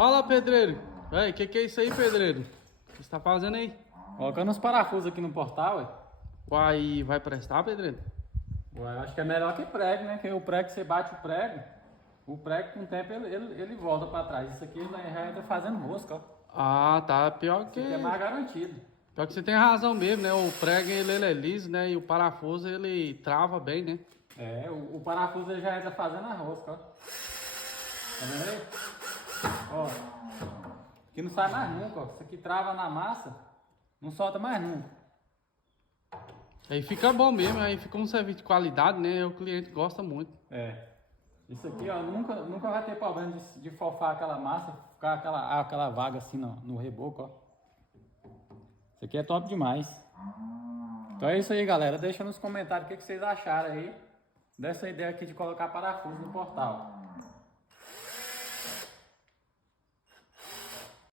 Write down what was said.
Fala, pedreiro. Véi, que é isso aí, pedreiro? O que você tá fazendo aí? Colocando os parafusos aqui no portal, ué. Uai, vai prestar, pedreiro? Ué, eu acho que é melhor que prego, né? Que o prego, você bate o prego com o tempo ele volta pra trás. Isso aqui já entra fazendo rosca, ó. Ah, tá. Isso aqui é mais garantido. Pior que você tem razão mesmo, né? O prego ele é liso, né? E o parafuso ele trava bem, né? É, o parafuso ele já entra fazendo a rosca, ó. Tá vendo aí? Ó. Aqui não sai mais nunca, ó. Isso aqui trava na massa, não solta mais nunca. Aí fica bom mesmo, aí fica um serviço de qualidade, né? O cliente gosta muito. É. Isso aqui, ó, nunca vai ter problema de fofar aquela massa, ficar aquela vaga assim no reboco, ó. Isso aqui é top demais. Então é isso aí, galera. Deixa nos comentários o que vocês acharam aí dessa ideia aqui de colocar parafuso no portal.